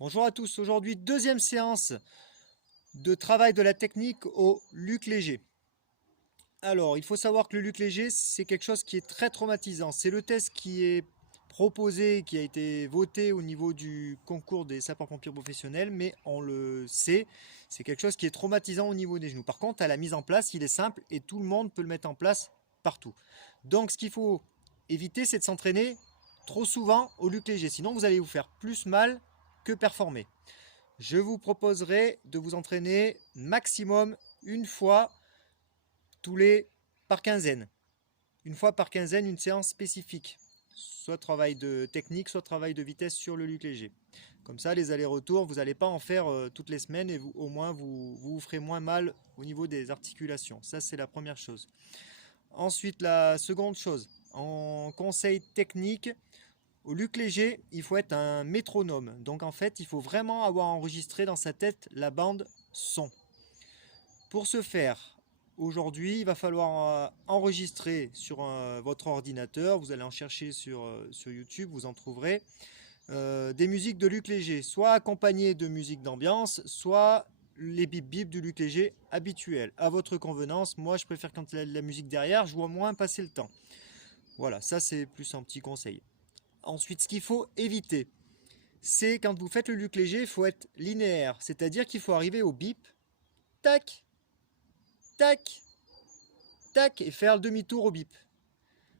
Bonjour à tous, aujourd'hui deuxième séance de travail de la technique au luc léger. Alors, il faut savoir que le luc léger, c'est quelque chose qui est très traumatisant. C'est le test qui est proposé, qui a été voté au niveau du concours des sapeurs-pompiers professionnels, mais on le sait, c'est quelque chose qui est traumatisant au niveau des genoux. Par contre, à la mise en place, il est simple et tout le monde peut le mettre en place partout. Donc, ce qu'il faut éviter, c'est de s'entraîner trop souvent au luc léger. Sinon, vous allez vous faire plus mal que performer. Je vous proposerai de vous entraîner maximum une fois tous les par quinzaine. Une fois par quinzaine, une séance spécifique. Soit travail de technique, soit travail de vitesse sur le luc léger. Comme ça, les allers-retours, vous n'allez pas en faire toutes les semaines et au moins vous ferez moins mal au niveau des articulations. Ça, c'est la première chose. Ensuite, la seconde chose, en conseil technique, au luc léger, il faut être un métronome. Donc en fait, il faut vraiment avoir enregistré dans sa tête la bande son. Pour ce faire, aujourd'hui, il va falloir enregistrer sur votre ordinateur. Vous allez en chercher sur YouTube, vous en trouverez des musiques de luc léger, soit accompagnées de musique d'ambiance, soit les bip bip du luc léger habituel. À votre convenance, moi je préfère quand il y a de la musique derrière, je vois moins passer le temps. Voilà, ça c'est plus un petit conseil. Ensuite, ce qu'il faut éviter, c'est quand vous faites le luc léger, il faut être linéaire. C'est-à-dire qu'il faut arriver au bip, tac, tac, tac, et faire le demi-tour au bip.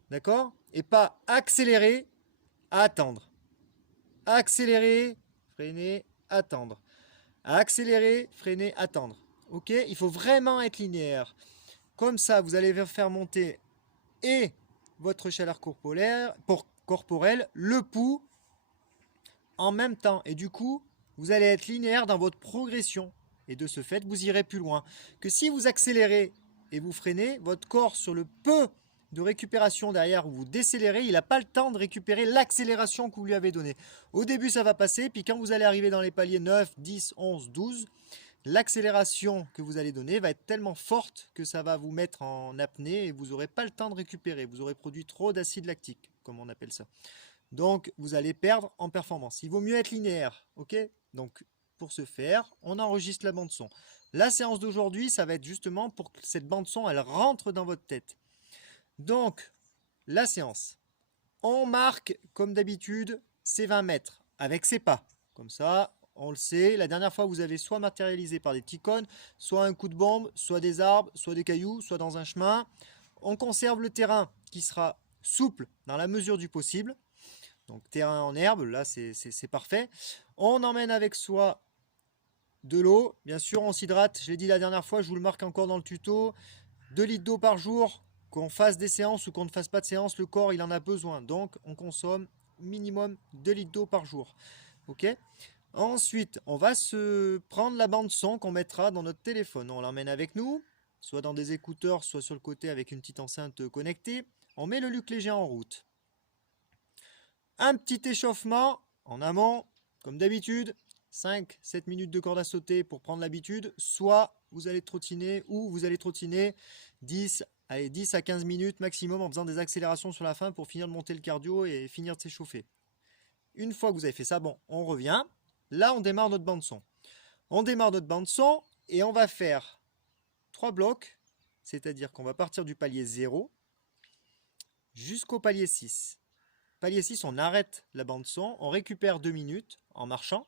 D'accord? Et pas accélérer, attendre. Accélérer, freiner, attendre. Accélérer, freiner, attendre. Ok? Il faut vraiment être linéaire. Comme ça, vous allez faire monter et votre chaleur corporelle, le pouls en même temps. Et du coup, vous allez être linéaire dans votre progression. Et de ce fait, vous irez plus loin. Que si vous accélérez et vous freinez, votre corps, sur le peu de récupération derrière où vous décélérez, il n'a pas le temps de récupérer l'accélération que vous lui avez donnée. Au début, ça va passer, puis quand vous allez arriver dans les paliers 9, 10, 11, 12, l'accélération que vous allez donner va être tellement forte que ça va vous mettre en apnée et vous n'aurez pas le temps de récupérer. Vous aurez produit trop d'acide lactique, comme on appelle ça. Donc, vous allez perdre en performance. Il vaut mieux être linéaire, ok? Donc, pour ce faire, on enregistre la bande son. La séance d'aujourd'hui, ça va être justement pour que cette bande son, elle rentre dans votre tête. Donc, la séance. On marque, comme d'habitude, ses 20 mètres avec ses pas. Comme ça, on le sait. La dernière fois, vous avez soit matérialisé par des petits cônes, soit un coup de bombe, soit des arbres, soit des cailloux, soit dans un chemin. On conserve le terrain qui sera souple dans la mesure du possible. Donc terrain en herbe, là c'est parfait. On emmène avec soi de l'eau. Bien sûr, on s'hydrate. Je l'ai dit la dernière fois, je vous le marque encore dans le tuto. 2 litres d'eau par jour. Qu'on fasse des séances ou qu'on ne fasse pas de séances, le corps il en a besoin. Donc on consomme minimum 2 litres d'eau par jour. Ok? Ensuite, on va se prendre la bande son qu'on mettra dans notre téléphone. On l'emmène avec nous, soit dans des écouteurs, soit sur le côté avec une petite enceinte connectée. On met le luc léger en route. Un petit échauffement en amont, comme d'habitude, 5-7 minutes de corde à sauter pour prendre l'habitude, soit vous allez trottiner ou vous allez trottiner 10, allez, 10 à 15 minutes maximum en faisant des accélérations sur la fin pour finir de monter le cardio et finir de s'échauffer. Une fois que vous avez fait ça, bon, on revient. Là, on démarre notre bande son. On démarre notre bande son et on va faire 3 blocs, c'est-à-dire qu'on va partir du palier 0 jusqu'au palier 6. Palier 6, on arrête la bande son, on récupère 2 minutes en marchant,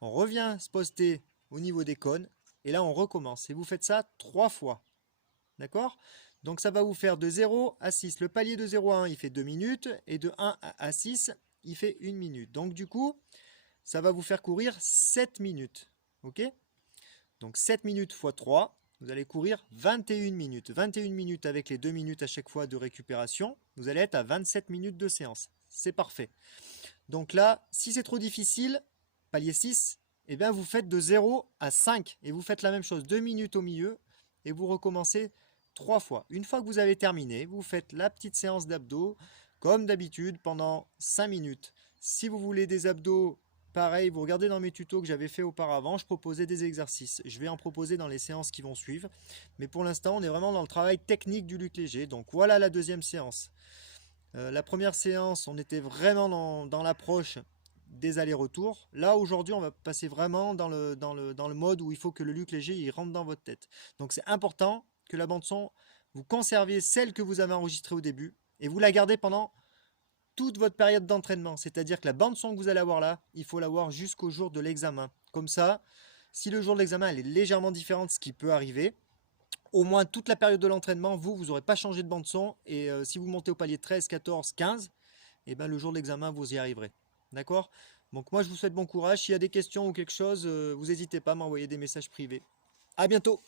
on revient se poster au niveau des cônes, et là on recommence. Et vous faites ça 3 fois. D'accord? Donc ça va vous faire de 0 à 6. Le palier de 0 à 1, il fait 2 minutes, et de 1 à 6, il fait 1 minute. Donc du coup, ça va vous faire courir 7 minutes. Ok? Donc 7 minutes x 3, vous allez courir 21 minutes. 21 minutes avec les 2 minutes à chaque fois de récupération. Vous allez être à 27 minutes de séance. C'est parfait. Donc là, si c'est trop difficile, palier 6, eh bien vous faites de 0 à 5. Et vous faites la même chose, 2 minutes au milieu. Et vous recommencez 3 fois. Une fois que vous avez terminé, vous faites la petite séance d'abdos, comme d'habitude, pendant 5 minutes. Si vous voulez des abdos, pareil, vous regardez dans mes tutos que j'avais fait auparavant, je proposais des exercices. Je vais en proposer dans les séances qui vont suivre. Mais pour l'instant, on est vraiment dans le travail technique du luc léger. Donc voilà la deuxième séance. La première séance, on était vraiment dans l'approche des allers-retours. Là, aujourd'hui, on va passer vraiment dans le mode où il faut que le Luc léger il rentre dans votre tête. Donc c'est important que la bande son, vous conserviez celle que vous avez enregistrée au début et vous la gardez pendant toute votre période d'entraînement. C'est-à-dire que la bande son que vous allez avoir là, il faut l'avoir jusqu'au jour de l'examen. Comme ça, si le jour de l'examen elle est légèrement différente, ce qui peut arriver, au moins toute la période de l'entraînement, vous n'aurez pas changé de bande son. Et si vous montez au palier 13, 14, 15, et ben le jour de l'examen, vous y arriverez. D'accord? Donc moi, je vous souhaite bon courage. S'il y a des questions ou quelque chose, vous n'hésitez pas à m'envoyer des messages privés. À bientôt!